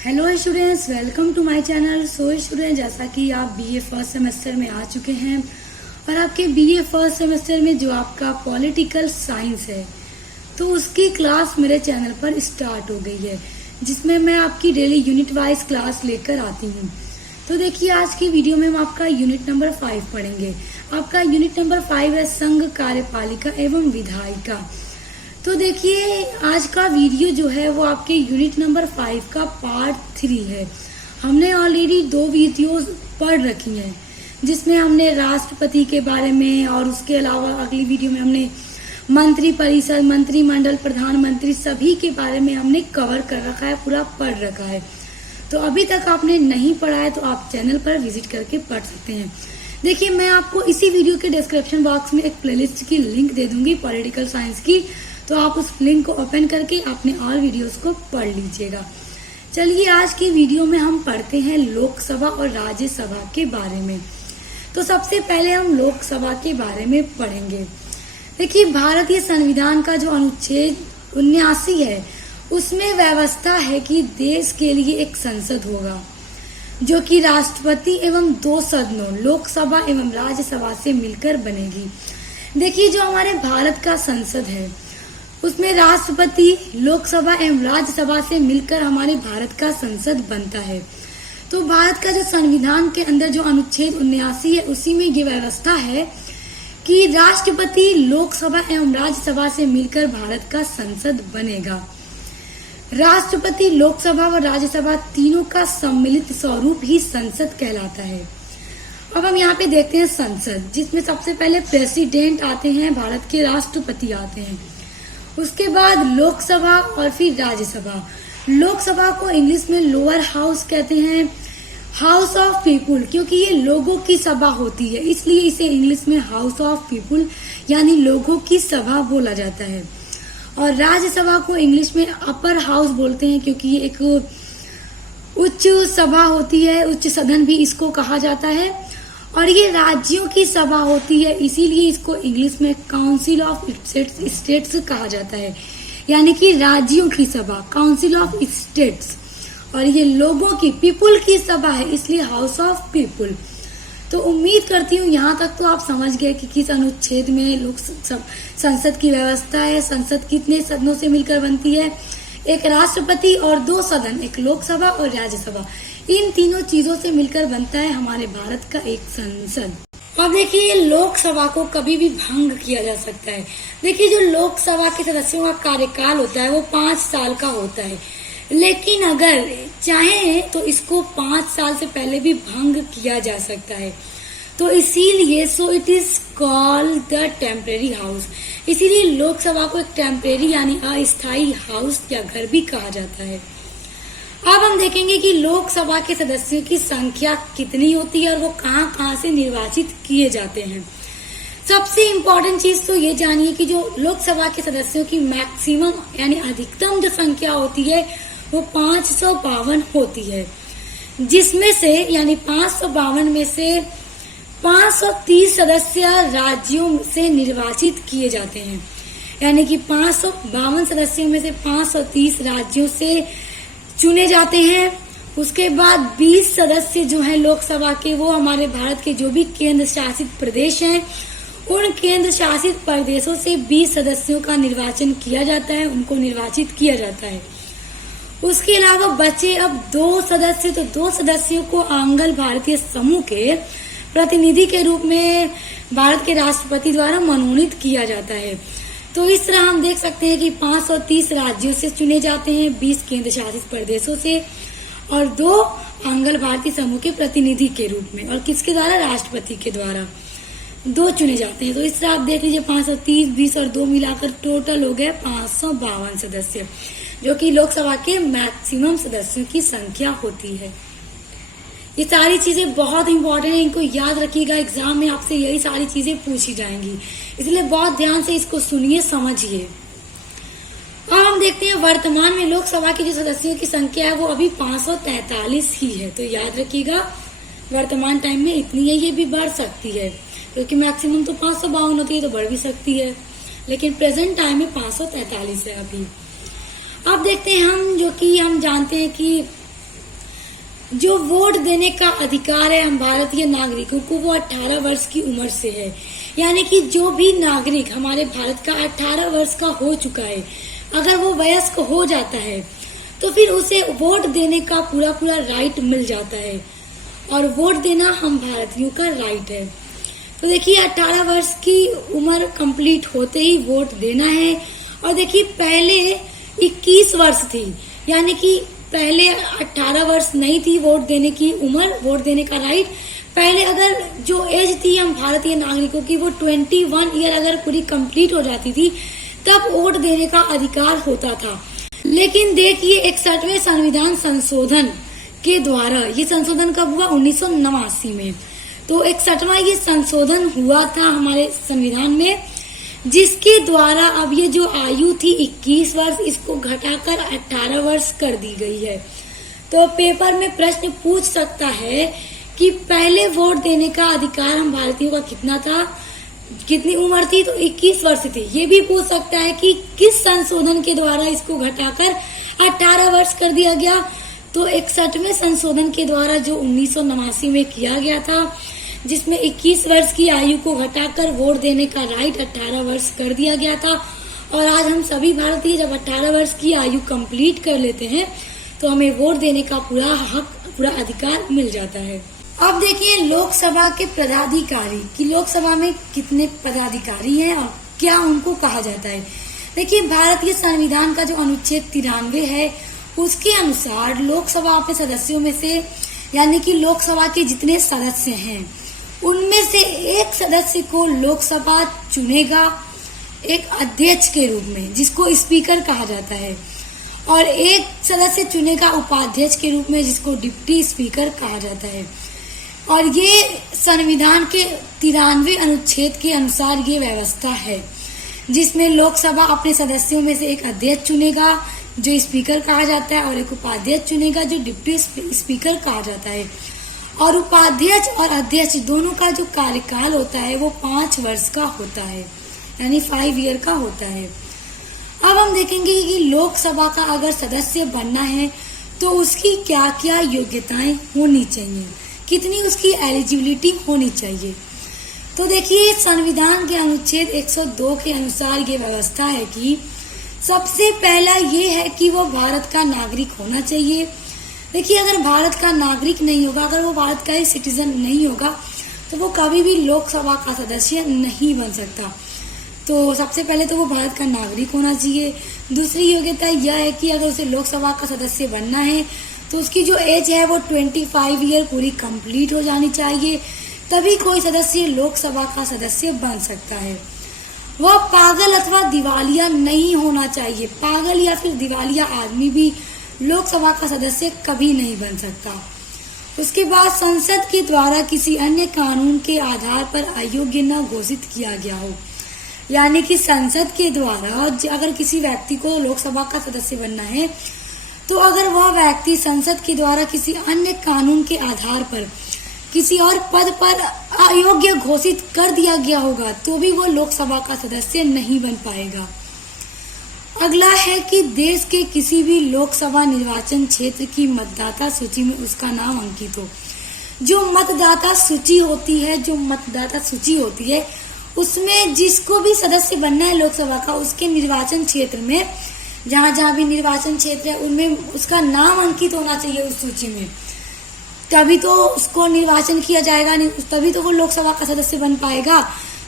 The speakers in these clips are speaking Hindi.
Hello students, welcome to my channel. So student, जैसा कि आप बीए फर्स्ट सेमेस्टर में आ चुके हैं और आपके बीए फर्स्ट सेमेस्टर में जो आपका पॉलिटिकल साइंस है तो उसकी क्लास मेरे चैनल पर स्टार्ट हो गई है, जिसमें मैं आपकी डेली यूनिट वाइज क्लास लेकर आती हूँ। तो देखिए, आज की वीडियो में हम आपका यूनिट नंबर 5 पढ़ेंगे। आपका यूनिट नंबर 5 है संघ कार्यपालिका एवं विधायिका। तो देखिए, आज का वीडियो जो है वो आपके यूनिट नंबर 5 का पार्ट 3 है। हमने ऑलरेडी 2 वीडियोस पढ़ रखी हैं, जिसमें हमने राष्ट्रपति के बारे में और उसके अलावा अगली वीडियो में हमने मंत्री परिषद, मंत्रिमंडल, प्रधानमंत्री सभी के बारे में हमने कवर कर रखा है, पूरा पढ़ रखा है। तो अभी तक आपने नहीं पढ़ा है तो आप चैनल पर विजिट करके पढ़ सकते हैं। देखिए, मैं आपको इसी वीडियो के डिस्क्रिप्शन बॉक्स में एक प्लेलिस्ट की लिंक दे दूंगी पॉलिटिकल साइंस की, तो आप उस लिंक को ओपन करके अपने और वीडियोस को पढ़ लीजिएगा। चलिए, आज की वीडियो में हम पढ़ते हैं लोकसभा और राज्यसभा के बारे में। तो सबसे पहले हम लोकसभा के बारे में पढ़ेंगे। देखिए, भारतीय संविधान का जो अनुच्छेद 79 है उसमें व्यवस्था है कि देश के लिए एक संसद होगा जो कि राष्ट्रपति एवं 2 सदनों लोकसभा एवं राज्यसभा से मिलकर बनेगी। देखिए, जो हमारे भारत का संसद है उसमें राष्ट्रपति, लोकसभा एवं राज्यसभा से मिलकर हमारे भारत का संसद बनता है। तो भारत का जो संविधान के अंदर जो अनुच्छेद 79 है उसी में ये व्यवस्था है कि राष्ट्रपति, लोकसभा एवं राज्यसभा से मिलकर भारत का संसद बनेगा। राष्ट्रपति, लोकसभा और राज्यसभा तीनों का सम्मिलित स्वरूप ही संसद कहलाता है। अब हम यहाँ पे देखते हैं संसद, जिसमें सबसे पहले प्रेसिडेंट आते हैं, भारत के राष्ट्रपति आते हैं, उसके बाद लोकसभा और फिर राज्यसभा। लोकसभा को इंग्लिश में लोअर हाउस कहते हैं, हाउस ऑफ पीपुल, क्योंकि ये लोगों की सभा होती है इसलिए इसे इंग्लिश में हाउस ऑफ पीपुल यानी लोगों की सभा बोला जाता है। और राज्यसभा को इंग्लिश में अपर हाउस बोलते हैं, क्योंकि ये एक उच्च सभा होती है, उच्च सदन भी इसको कहा जाता है। और ये राज्यों की सभा होती है, इसीलिए इसको इंग्लिश में काउंसिल ऑफ स्टेट्स कहा जाता है, यानी कि राज्यों की सभा, काउंसिल ऑफ स्टेट्स। और ये लोगों की, पीपुल की सभा है, इसलिए हाउस ऑफ पीपुल। तो उम्मीद करती हूँ यहाँ तक तो आप समझ गए कि किस अनुच्छेद में लोक संसद की व्यवस्था है, संसद कितने सदनों से मिलकर बनती है, एक राष्ट्रपति और 2 सदन, एक लोकसभा और राज्यसभा, इन तीनों चीजों से मिलकर बनता है हमारे भारत का एक संसद। अब देखिए, लोकसभा को कभी भी भंग किया जा सकता है। देखिए, जो लोकसभा के सदस्यों का कार्यकाल होता है वो 5 साल का होता है, लेकिन अगर चाहे तो इसको 5 साल से पहले भी भंग किया जा सकता है। तो इसीलिए so it is called the temporary house. इसीलिए लोकसभा को एक टेम्परेरी यानी अस्थायी हाउस या घर भी कहा जाता है। अब हम देखेंगे कि लोकसभा के सदस्यों की संख्या कितनी होती है और वो कहाँ कहाँ से निर्वाचित किए जाते हैं। सबसे इम्पोर्टेंट चीज तो ये जानिए कि जो लोकसभा के सदस्यों की मैक्सिमम यानी अधिकतम जो संख्या होती है वो 552 होती है, जिसमें से यानी 552 में से 530 सदस्य राज्यों से निर्वाचित किए जाते हैं, यानी कि 552 सदस्यों में से 530 राज्यों से चुने जाते हैं। उसके बाद 20 सदस्य जो हैं लोकसभा के, वो हमारे भारत के जो भी केंद्र शासित प्रदेश हैं उन केंद्र शासित प्रदेशों से 20 सदस्यों का निर्वाचन किया जाता है, उनको निर्वाचित किया जाता है। उसके अलावा बचे अब 2 सदस्य, तो 2 सदस्यों को आंग्ल भारतीय समूह के प्रतिनिधि के रूप में भारत के राष्ट्रपति द्वारा मनोनीत किया जाता है। तो इस तरह हम देख सकते हैं कि 530 राज्यों से चुने जाते हैं, 20 केंद्र शासित प्रदेशों से और 2 आंग्ल भारतीय समूह के प्रतिनिधि के रूप में, और किसके द्वारा, राष्ट्रपति के द्वारा 2 चुने जाते हैं। तो इस तरह आप देख लीजिए 530, 20 और 2 मिलाकर टोटल हो गए 552 सदस्य, जो कि लोकसभा के मैक्सिमम सदस्यों की संख्या होती है। ये सारी चीजें बहुत इंपॉर्टेंट है, इनको याद रखिएगा, एग्जाम में आपसे यही सारी चीजें पूछी जाएंगी, इसलिए बहुत ध्यान से इसको सुनिए, समझिए। अब हम देखते हैं वर्तमान में लोकसभा की जो सदस्यों की संख्या है वो अभी 543 ही है। तो याद रखिएगा, वर्तमान टाइम में इतनी है, ये भी बढ़ सकती है, क्योंकि मैक्सिमम तो 552 होती है, तो बढ़ भी सकती है, लेकिन प्रेजेंट टाइम में 543 है अभी। अब देखते हैं हम, जो कि हम जानते हैं कि जो वोट देने का अधिकार है हम भारतीय नागरिकों को, वो 18 वर्ष की उम्र से है। यानी कि जो भी नागरिक हमारे भारत का 18 वर्ष का हो चुका है, अगर वो वयस्क हो जाता है तो फिर उसे वोट देने का पूरा पूरा राइट मिल जाता है, और वोट देना हम भारतीयों का राइट है। तो देखिए 18 वर्ष की उम्र कंप्लीट होते ही वोट देना है। और देखिए पहले 21 वर्ष थी, यानी कि पहले 18 वर्ष नहीं थी वोट देने की उम्र, वोट देने का राइट। पहले अगर जो एज थी हम भारतीय नागरिकों की, वो 21 ईयर अगर पूरी कंप्लीट हो जाती थी तब वोट देने का अधिकार होता था। लेकिन देखिए 61वें संविधान संशोधन के द्वारा, ये संशोधन कब हुआ? 1989 में। तो 61वां ये संशोधन हुआ था हमारे संविधान में, जिसके द्वारा अब ये जो आयु थी 21 वर्ष, इसको घटाकर 18 वर्ष कर दी गई है। तो पेपर में प्रश्न पूछ सकता है कि पहले वोट देने का अधिकार हम भारतीयों का कितना था, कितनी उम्र थी? तो 21 वर्ष थी। ये भी पूछ सकता है कि किस संशोधन के द्वारा इसको घटाकर 18 वर्ष कर दिया गया? तो 61वें संशोधन के द्वारा जो 1989 में किया गया था, जिसमें 21 वर्ष की आयु को घटाकर वोट देने का राइट 18 वर्ष कर दिया गया था। और आज हम सभी भारतीय जब 18 वर्ष की आयु कंप्लीट कर लेते हैं तो हमें वोट देने का पूरा हक, पूरा अधिकार मिल जाता है। अब देखिए लोकसभा के पदाधिकारी कि लोकसभा में कितने पदाधिकारी हैं और क्या उनको कहा जाता है। देखिए भारतीय संविधान का जो अनुच्छेद 93 है, उसके अनुसार लोकसभा के सदस्यों में से, यानी कि लोकसभा के जितने सदस्य हैं उनमें से एक सदस्य को लोकसभा चुनेगा एक अध्यक्ष के रूप में, जिसको स्पीकर कहा जाता है, और एक सदस्य चुनेगा उपाध्यक्ष के रूप में, जिसको डिप्टी स्पीकर कहा जाता है। और ये संविधान के 93 अनुच्छेद के अनुसार ये व्यवस्था है, जिसमें लोकसभा अपने सदस्यों में से एक अध्यक्ष चुनेगा जो स्पीकर कहा जाता है, और एक उपाध्यक्ष चुनेगा जो डिप्टी स्पीकर कहा जाता है। और उपाध्यक्ष और अध्यक्ष दोनों का जो कार्यकाल होता है वो 5 वर्ष का होता है, यानी 5 ईयर का होता है। अब हम देखेंगे कि लोकसभा का अगर सदस्य बनना है तो उसकी क्या क्या योग्यताएं होनी चाहिए, कितनी उसकी एलिजिबिलिटी होनी चाहिए। तो देखिए संविधान के अनुच्छेद 102 के अनुसार ये व्यवस्था है कि सबसे पहला ये है कि वो भारत का नागरिक होना चाहिए। देखिए अगर भारत का नागरिक नहीं होगा, अगर वो भारत का ही सिटीजन नहीं होगा, तो वो कभी भी लोकसभा का सदस्य नहीं बन सकता। तो सबसे पहले तो वो भारत का नागरिक होना चाहिए। दूसरी योग्यता यह है कि अगर उसे लोकसभा का सदस्य बनना है तो उसकी जो एज है वो 25 ईयर पूरी कंप्लीट हो जानी चाहिए, तभी कोई सदस्य लोकसभा का सदस्य बन सकता है। वह पागल अथवा दिवालिया नहीं होना चाहिए। पागल या फिर दिवालिया आदमी भी लोकसभा का सदस्य कभी नहीं बन सकता। उसके बाद संसद के द्वारा किसी अन्य कानून के आधार पर अयोग्य न घोषित किया गया हो, यानी कि संसद के द्वारा अगर किसी व्यक्ति को लोकसभा का सदस्य बनना है तो अगर वह व्यक्ति संसद के द्वारा किसी अन्य कानून के आधार पर किसी और पद पर अयोग्य घोषित कर दिया गया होगा तो भी वो लोकसभा का सदस्य नहीं बन पाएगा। अगला है कि देश के किसी भी लोकसभा निर्वाचन क्षेत्र की मतदाता सूची में उसका नाम अंकित हो। जो मतदाता सूची होती है उसमें जिसको भी सदस्य बनना है लोकसभा का, उसके निर्वाचन क्षेत्र में जहाँ भी निर्वाचन क्षेत्र है उनमें उसका नाम अंकित होना चाहिए उस सूची में, तभी तो उसको निर्वाचन किया जाएगा, तभी तो वो लोकसभा का सदस्य बन पाएगा।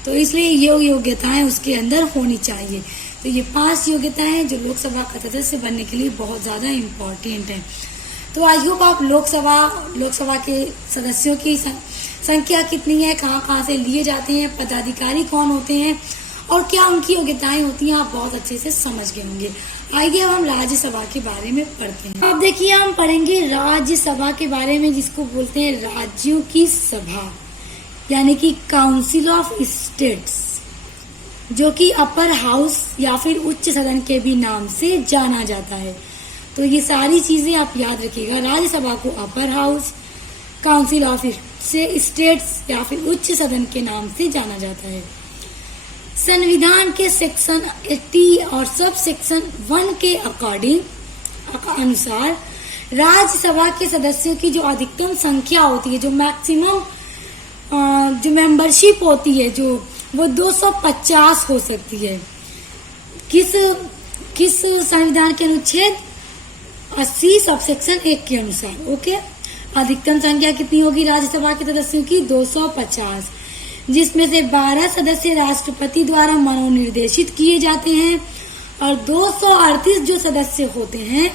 तो इसलिए ये योग्यताएं उसके अंदर होनी चाहिए। तो ये 5 योग्यताएं हैं जो लोकसभा का सदस्य बनने के लिए बहुत ज्यादा इम्पोर्टेंट है। तो आई होप आप लोकसभा के सदस्यों की संख्या कितनी है, कहाँ से लिए जाते हैं, पदाधिकारी कौन होते हैं और क्या उनकी योग्यताएं होती हैं, आप बहुत अच्छे से समझ गए होंगे। आइए अब हम राज्यसभा के बारे में पढ़ते हैं। अब देखिए हम पढ़ेंगे राज्यसभा के बारे में, जिसको बोलते हैं राज्यों की सभा, यानी कि काउंसिल ऑफ स्टेट्स, जो कि अपर हाउस या फिर उच्च सदन के भी नाम से जाना जाता है। तो ये सारी चीजें आप याद रखिएगा। राज्यसभा को upper house, council of states या फिर उच्च सदन के नाम से जाना जाता है। संविधान के सेक्शन 80 और सब सेक्शन 1 के अनुसार राज्यसभा के सदस्यों की जो अधिकतम संख्या होती है, जो मैक्सिमम जो मेंबरशिप होती है, जो वो 250 हो सकती है। किस संविधान के अनुच्छेद 80 सबसेक्शन 1 के अनुसार। ओके, अधिकतम संख्या कितनी होगी राज्यसभा के सदस्यों की? 250, जिसमें से 12 सदस्य राष्ट्रपति द्वारा मनोनिर्देशित किए जाते हैं और 238 जो सदस्य होते हैं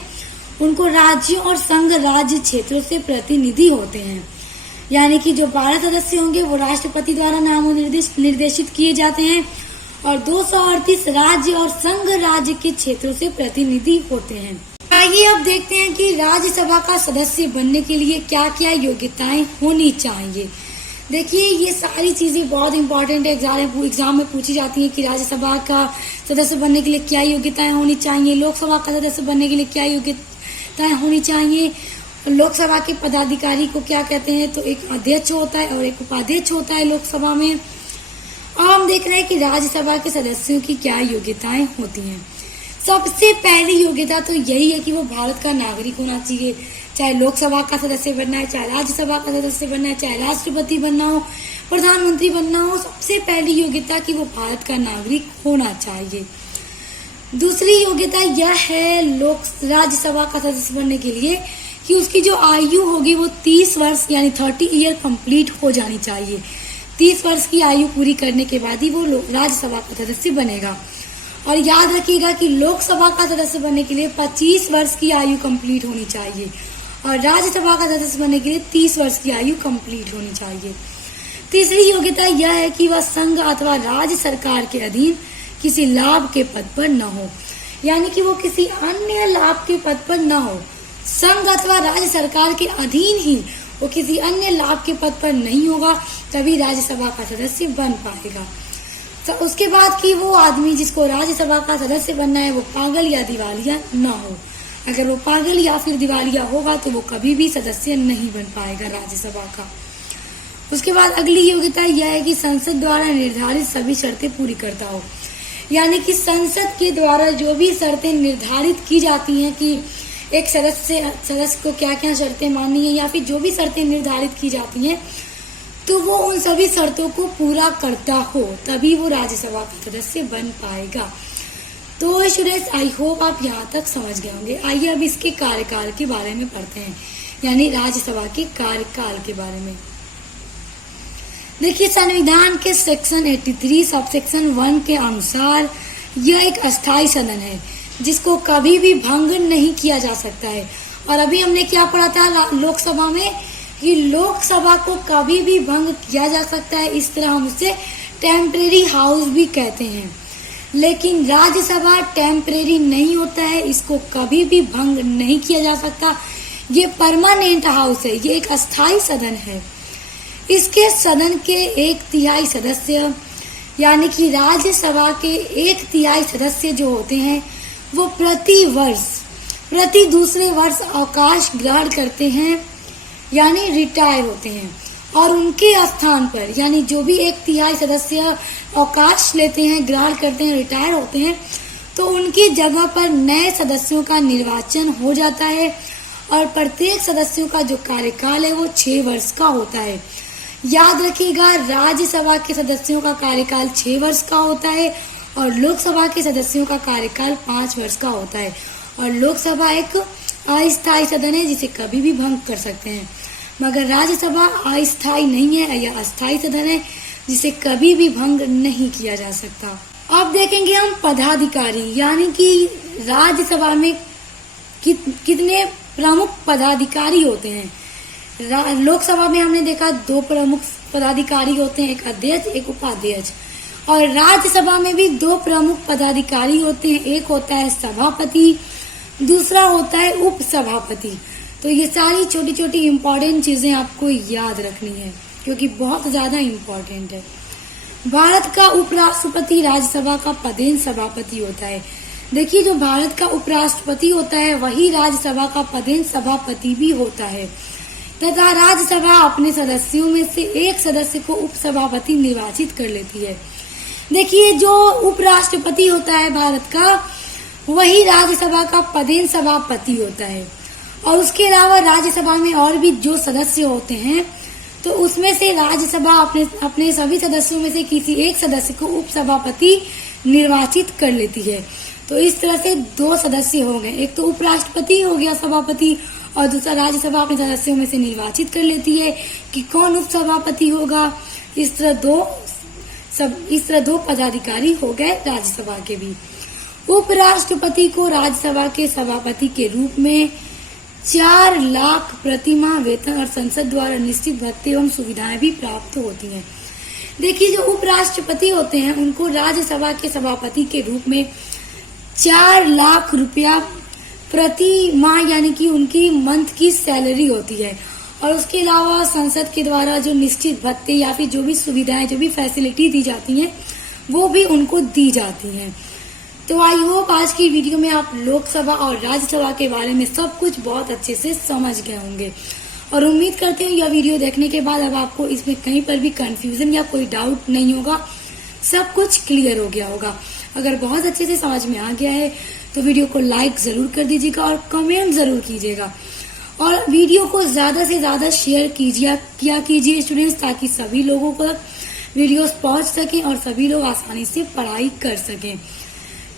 उनको राज्यों और संघ राज्य क्षेत्रों से प्रतिनिधि होते हैं। यानी कि जो 12 सदस्य होंगे वो राष्ट्रपति द्वारा निर्देशित किए जाते हैं और 238 राज्य और संघ राज्य के क्षेत्रों से प्रतिनिधि होते हैं। आइए अब देखते हैं कि राज्यसभा का सदस्य बनने के लिए क्या क्या योग्यताएं होनी चाहिए। देखिए, ये सारी चीजें बहुत इंपॉर्टेंट है, एग्जाम में पूछी जाती है कि राज्यसभा का सदस्य बनने के लिए क्या योग्यताएं होनी चाहिए, लोकसभा का सदस्य बनने के लिए क्या योग्यताएं होनी चाहिए, लोकसभा के पदाधिकारी को क्या कहते हैं। तो एक अध्यक्ष होता है और एक उपाध्यक्ष होता है लोकसभा में। अब हम देख रहे हैं कि राज्यसभा के सदस्यों की क्या योग्यताएं होती हैं। सबसे पहली योग्यता तो यही है कि वो भारत का नागरिक होना चाहिए। चाहे लोकसभा का सदस्य बनना है, चाहे राज्यसभा का सदस्य बनना है, चाहे राष्ट्रपति बनना हो, प्रधानमंत्री बनना हो, सबसे पहली योग्यता कि वो भारत का नागरिक होना चाहिए। दूसरी योग्यता यह है राज्यसभा का सदस्य बनने के लिए कि उसकी जो आयु होगी वो 30 वर्ष यानी 30 ईयर कंप्लीट हो जानी चाहिए। 30 वर्ष की आयु पूरी करने के बाद ही वो राज्यसभा का सदस्य बनेगा। और याद रखिएगा कि लोकसभा का सदस्य बनने के लिए 25 वर्ष की आयु कंप्लीट होनी चाहिए और राज्यसभा का सदस्य बनने के लिए 30 वर्ष की आयु कंप्लीट होनी चाहिए। तीसरी योग्यता यह है कि वह संघ अथवा राज्य सरकार के अधीन किसी लाभ के पद पर न हो, यानी कि वो किसी अन्य लाभ के पद पर न हो। संघ अथवा राज्य सरकार के अधीन ही वो किसी अन्य लाभ के पद पर नहीं होगा, तभी राज्यसभा का सदस्य बन पाएगा। तो उसके बाद कि वो आदमी जिसको राज्यसभा का सदस्य बनना है वो पागल या दिवालिया न हो। अगर वो पागल या फिर दिवालिया होगा तो वो कभी भी सदस्य नहीं बन पाएगा राज्यसभा का। उसके बाद अगली योग्यता यह है कि संसद द्वारा निर्धारित सभी शर्तें पूरी करता हो, यानी कि संसद के द्वारा जो भी शर्तें निर्धारित की जाती हैं कि एक सदस्य को क्या क्या शर्तें माननी है या फिर जो भी शर्तें निर्धारित की जाती हैं तो वो उन सभी शर्तों को पूरा करता हो, तभी वो राज्यसभा का सदस्य बन पाएगा। तो स्टूडेंट्स, आई होप आप यहाँ तक समझ गए होंगे। आइए अब इसके कार्यकाल के बारे में पढ़ते हैं, यानी राज्यसभा के कार्यकाल के बारे में। देखिए, संविधान के सेक्शन 83 सब सेक्शन 1 के अनुसार यह एक अस्थायी सदन है जिसको कभी भी भंग नहीं किया जा सकता है। और अभी हमने क्या पढ़ा था लोकसभा में कि लोकसभा को कभी भी भंग किया जा सकता है, इस तरह हम उसे टेम्परेरी हाउस भी कहते हैं। लेकिन राज्यसभा टेम्परेरी नहीं होता है, इसको कभी भी भंग नहीं किया जा सकता। ये परमानेंट हाउस है, ये एक अस्थायी सदन है। इसके सदन के 1/3 सदस्य यानी कि राज्यसभा के 1/3 सदस्य जो होते हैं वो प्रति दूसरे वर्ष अवकाश ग्रहण करते हैं, यानी रिटायर होते हैं। और उनके स्थान पर यानी जो भी 1/3 सदस्य अवकाश लेते हैं, ग्रहण करते हैं, रिटायर होते हैं, तो उनकी जगह पर नए सदस्यों का निर्वाचन हो जाता है। और प्रत्येक सदस्यों का जो कार्यकाल है वो 6 वर्ष का होता है। याद रखिएगा, राज्यसभा के सदस्यों का कार्यकाल 6 वर्ष का होता है और लोकसभा के सदस्यों का कार्यकाल 5 वर्ष का होता है। और लोकसभा एक अस्थायी सदन है जिसे कभी भी भंग कर सकते हैं, मगर राज्यसभा अस्थायी नहीं है, यह अस्थायी सदन है जिसे कभी भी भंग नहीं किया जा सकता। अब देखेंगे हम पदाधिकारी, यानी कि राज्यसभा में कितने प्रमुख पदाधिकारी होते हैं। लोकसभा में हमने देखा 2 प्रमुख पदाधिकारी होते हैं, एक अध्यक्ष एक उपाध्यक्ष। और राज्यसभा में भी 2 प्रमुख पदाधिकारी होते हैं, एक होता है सभापति, दूसरा होता है उपसभापति। तो ये सारी छोटी छोटी इम्पोर्टेंट चीजें आपको याद रखनी है क्योंकि बहुत ज्यादा इम्पोर्टेंट है। भारत का उपराष्ट्रपति राज्यसभा का पदेन सभापति होता है। देखिए, जो भारत का उपराष्ट्रपति होता है वही राज्यसभा का पदेन सभापति भी होता है तथा राज्यसभा अपने सदस्यों में से एक सदस्य को उपसभापति निर्वाचित कर लेती है। देखिए, जो उपराष्ट्रपति होता है भारत का वही राज्यसभा का पदेन सभापति होता है और उसके अलावा राज्यसभा में और भी जो सदस्य होते हैं, तो उसमें से राज्यसभा अपने सभी सदस्यों में से किसी एक सदस्य को उपसभापति निर्वाचित कर लेती है। तो इस तरह से 2 सदस्य हो गए, एक तो उपराष्ट्रपति हो गया सभापति, और दूसरा राज्यसभा अपने सदस्यों में से निर्वाचित कर लेती है कि कौन उपसभापति होगा। इस तरह दो पदाधिकारी हो गए राज्यसभा के भी। उपराष्ट्रपति को राज्यसभा के सभापति के रूप में 4 लाख प्रतिमाह वेतन और संसद द्वारा निश्चित भत्ते एवं सुविधाएं भी प्राप्त होती हैं। देखिए, जो उपराष्ट्रपति होते हैं उनको राज्यसभा के सभापति के रूप में 4 लाख रुपया प्रति माह यानी कि उनकी मंथ की सैलरी होती है। और उसके अलावा संसद के द्वारा जो निश्चित भत्ते या फिर जो भी सुविधाएं, जो भी फैसिलिटी दी जाती हैं, वो भी उनको दी जाती हैं। तो आई होप आज की वीडियो में आप लोकसभा और राज्यसभा के बारे में सब कुछ बहुत अच्छे से समझ गए होंगे, और उम्मीद करते हैं यह वीडियो देखने के बाद अब आपको इसमें कहीं पर भी कंफ्यूजन या कोई डाउट नहीं होगा, सब कुछ क्लियर हो गया होगा। अगर बहुत अच्छे से समझ में आ गया है तो वीडियो को लाइक जरूर कर दीजिएगा और कमेंट जरूर कीजिएगा, और वीडियो को ज्यादा से ज्यादा शेयर कीजिए स्टूडेंट्स, ताकि सभी लोगों तक वीडियोस पहुंच सकें और सभी लोग आसानी से पढ़ाई कर सकें।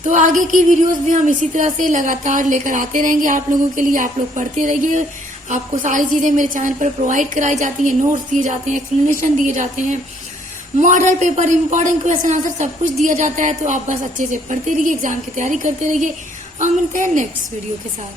तो आगे की वीडियोस भी हम इसी तरह से लगातार लेकर आते रहेंगे आप लोगों के लिए। आप लोग पढ़ते रहिए, आपको सारी चीजें मेरे चैनल पर प्रोवाइड कराई जाती है, नोट्स दिए जाते हैं, एक्सप्लेनेशन दिए जाते हैं, model paper, important question answer सब कुछ दिया जाता है। तो आप बस अच्छे से पढ़ते रहिए, एग्जाम की तैयारी करते रहिए। हम मिलते हैं नेक्स्ट वीडियो के साथ।